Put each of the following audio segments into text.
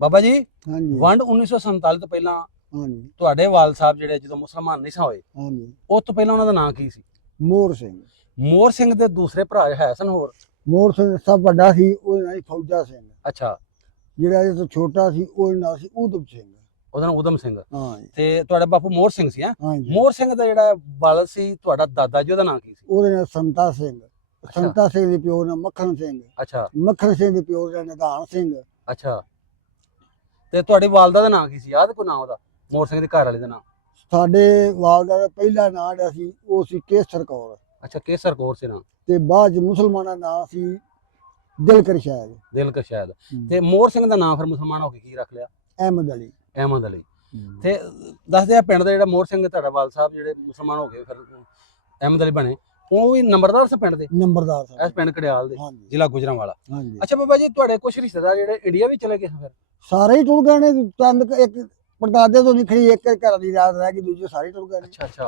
ਬਾਬਾ ਜੀ ਹਾਂਜੀ ਵੰਡ 1947 ਤੋਂ ਪਹਿਲਾਂ ਹਾਂਜੀ ਤੁਹਾਡੇ ਵਾਲ ਸਾਹਿਬ ਜਿਹੜੇ ਜਦੋਂ ਮੁਸਲਮਾਨ ਨਹੀਂ ਹੋਏ ਹਾਂਜੀ ਉਸ ਤੋਂ ਪਹਿਲਾਂ ਉਹਨਾਂ ਦਾ ਨਾਂ ਕੀ ਸੀ? ਮੋਹਰ ਸਿੰਘ। ਮੋਹਰ ਸਿੰਘ ਦੇ ਦੂਸਰੇ ਭਰਾ ਹੈ ਸਨ ਹੋਰ? ਮੋਹਰ ਸਿੰਘ ਸਭ ਵੱਡਾ ਸੀ, ਉਹਦਾ ਨਾਂ ਸੀ ਫੌਜਾ ਸਿੰਘ। ਅੱਛਾ, ਜਿਹੜਾ ਇਹ ਤੋਂ ਛੋਟਾ ਸੀ ਉਹਦਾ ਨਾਂ ਸੀ ਊਧਮ ਸਿੰਘ। ਉਹਦਾ ਨਾਂ ਊਧਮ ਸਿੰਘ। ਹਾਂ ਜੀ, ਤੇ ਤੁਹਾਡਾ ਬਾਪੂ ਮੋਹਰ ਸਿੰਘ ਸੀ? ਹਾਂਜੀ। ਮੋਹਰ ਸਿੰਘ ਦਾ ਜਿਹੜਾ ਬਲ ਸੀ ਤੁਹਾਡਾ ਦਾਦਾ ਜੀ, ਉਹਦਾ ਨਾਂ ਕੀ ਸੀ? ਉਹਦੇ ਨਾਲ ਸੰਤਾ ਸਿੰਘ। ਸੰਤਾ ਸਿੰਘ ਦੇ ਪਿਓ ਨਾਲ ਮੱਖਣ ਸਿੰਘ। ਅੱਛਾ ਮੱਖਣ ਸਿੰਘ ਦੇ ਪਿਓ ਦਾ ਨਿਧਾਨ ਸਿੰਘ। ਅੱਛਾ, ਤੇ ਤੁਹਾਡੀ ਵਾਲਦਾ ਦਾ ਨਾਂ ਕੀ ਸੀ? ਯਾਦ ਕੋਈ ਨਾਂ ਉਹਦਾ, ਮੋਹਰ ਸਿੰਘ ਦੇ ਘਰ ਵਾਲੇ ਦਾ ਨਾਂ? ਸਾਡੇ ਵਾਲਦਾ ਦਾ ਪਹਿਲਾ ਨਾਂ ਜਿਹੜਾ ਸੀ ਉਹ ਸੀ ਕੇਸਰ ਕੌਰ। ਅੱਛਾ, ਕੇਸਰ ਕੌਰ ਸੀ ਨਾਂ। ਤੇ ਬਾਅਦ ਚ ਮੁਸਲਮਾਨਾਂ ਦਾ ਨਾਂ ਸੀ ਦਿਲਕਰ ਸ਼ਾਇਦ। ਦਿਲਕਰ ਸ਼ਾਇਦ। ਤੇ ਮੋਹਰ ਸਿੰਘ ਦਾ ਨਾਂ ਫਿਰ ਮੁਸਲਮਾਨ ਹੋ ਕੇ ਕੀ ਰੱਖ ਲਿਆ? ਅਹਿਮਦ ਅਲੀ। ਅਹਿਮਦ ਅਲੀ। ਤੇ ਦੱਸਦੇ ਆ ਪਿੰਡ ਦਾ ਜਿਹੜਾ ਮੋਹਰ ਸਿੰਘ ਤੁਹਾਡਾ ਵਾਲ ਸਾਹਿਬ ਜਿਹੜੇ ਮੁਸਲਮਾਨ ਹੋ ਗਏ ਫਿਰ ਅਹਿਮਦ ਅਲੀ ਬਣੇ, ਉਹ ਵੀ ਨੰਬਰਦਾਰ ਸੀ ਪਿੰਡ ਦੇ? ਨੰਬਰਦਾਰ ਇਸ ਸਾਹਿਬ। ਪਿੰਡ ਕੜਿਆਲ ਦੇ, ਹਾਂਜੀ ਜ਼ਿਲ੍ਹਾ ਗੁਜਰਾਂਵਾਲਾ। ਹਾਂਜੀ। ਅੱਛਾ ਬਾਬਾ ਜੀ, ਤੁਹਾਡੇ ਕੁਝ ਰਿਸ਼ਤੇਦਾਰ ਜਿਹੜੇ ਇੰਡੀਆ ਵੀ ਚਲੇ ਗਏ ਫਿਰ? ਸਾਰੇ ਹੀ ਟੁਰ ਗਏ ਨੇ। ਚੰਦ ਇੱਕ ਪੜਦਾਦੇ ਤੋਂ ਨਿਕਲੀ ਇੱਕ ਘਰ ਦੀ ਰਾਤ ਰਹਿ ਗਈ, ਦੂਜੇ ਸਾਰੇ ਟੁਰ ਗਏ ਨੇ। ਅੱਛਾ ਅੱਛਾ,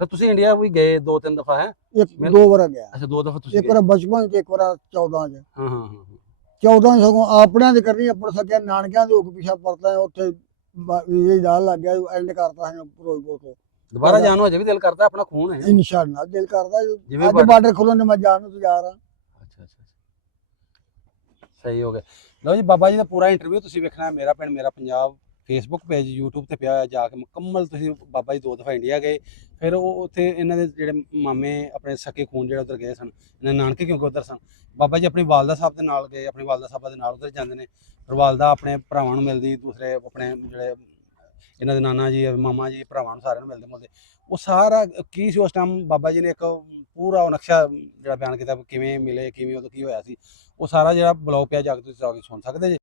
ਫਿਰ ਤੁਸੀਂ ਇੰਡੀਆ ਵੀ ਗਏ 2-3 ਦਫਾ? ਹੈ ਇੱਕ ਦੋ ਵਾਰ ਗਿਆ। ਅੱਛਾ, 2 ਦਫਾ ਤੁਸੀਂ ਇੱਕ ਗਏ? ਵਾਰ ਬਚਪਨ ਚ, ਇੱਕ ਵਾਰ 14 ਚ। ਹਾਂ ਹਾਂ ਹਾਂ। 14 ਸਗੋਂ ਆਪਣਿਆਂ ਦੇ ਕਰਨੀ, ਆਪਣ ਸਕਿਆ ਨਾਨਕਿਆਂ ਦੇ ਹੋ ਕੇ ਪਿੱਛਾ ਪਰਤਾ ਉੱਥੇ ਵੀਜ਼ੇ ਜਾਣ ਲੱਗ ਗਿਆ। ਐਂਡ ਕਰਤਾ ਸੀ ਫਿਰੋਜ਼ਪੁਰ ਤੋਂ। ਦੁਬਾਰਾ ਜਾਣ ਨੂੰ ਅਜੇ ਵੀ ਦਿਲ ਕਰਦਾ? ਆਪਣਾ ਖੂਨ ਹੈ। ਇਨਸ਼ਾਅੱਲਾ ਦਿਲ ਕਰਦਾ ਜਿਵੇਂ ਅੱਜ ਬਾਰਡਰ ਖੁੱਲਣ ਨੇ ਮੈਂ ਜਾਣ ਨੂੰ ਤਿਆਰ ਹਾਂ। ਅੱਛਾ ਅੱਛਾ, ਸਹੀ ਹੋ ਗਿਆ। ਲਓ ਜੀ, ਬਾਬਾ ਜੀ ਦਾ ਪੂਰਾ ਇੰਟਰਵਿਊ ਤੁਸੀਂ ਵੇਖਣਾ ਮੇਰਾ ਪਿੰਡ ਮੇਰਾ ਪੰਜਾਬ ਫੇਸਬੁੱਕ ਪੇਜ YouTube ਤੇ ਪਿਆ ਹੋਇਆ, ਜਾ ਕੇ ਮੁਕੰਮਲ ਤੁਸੀਂ। ਬਾਬਾ ਜੀ 2 ਦਫਾ ਇੰਡੀਆ ਗਏ, ਫਿਰ ਉਹ ਉੱਥੇ ਇਹਨਾਂ ਦੇ ਜਿਹੜੇ ਮਾਮੇ ਆਪਣੇ ਸਕੇ ਖੂਨ ਜਿਹੜੇ ਉਧਰ ਗਏ ਸਨ, ਇਹਨਾਂ ਦੇ ਨਾਨਕੇ ਕਿਉਂਕਿ ਉਧਰ ਸਨ। ਬਾਬਾ ਜੀ ਆਪਣੀ ਵਾਲਦਾ ਸਾਹਿਬ ਦੇ ਨਾਲ ਗਏ, ਆਪਣੀ ਵਾਲਦਾ ਸਾਹਿਬਾਂ ਦੇ ਨਾਲ ਉਧਰ ਜਾਂਦੇ ਨੇ। ਫਿਰ ਵਾਲਦਾ ਆਪਣੇ ਭਰਾਵਾਂ ਨੂੰ ਮਿਲਦੀ, ਦੂਸਰੇ ਆਪਣੇ ਜਿਹੜੇ ਇਹਨਾਂ ਦੇ ਨਾਨਾ ਜੀ ਮਾਮਾ ਜੀ ਭਰਾਵਾਂ ਨੂੰ ਸਾਰਿਆਂ ਨੂੰ ਮਿਲਦੇ। ਉਹ ਸਾਰਾ ਕੀ ਸੀ ਉਸ ਟਾਈਮ, ਬਾਬਾ ਜੀ ਨੇ ਇੱਕ ਪੂਰਾ ਉਹ ਨਕਸ਼ਾ ਜਿਹੜਾ ਬਿਆਨ ਕੀਤਾ ਕਿਵੇਂ ਮਿਲੇ, ਕਿਵੇਂ ਉਦੋਂ ਕੀ ਹੋਇਆ ਸੀ, ਉਹ ਸਾਰਾ ਜਿਹੜਾ ਬਲੌਗ ਪਿਆ, ਜਾ ਕੇ ਤੁਸੀਂ ਜਾ ਕੇ ਸੁਣ ਸਕਦੇ ਜੇ।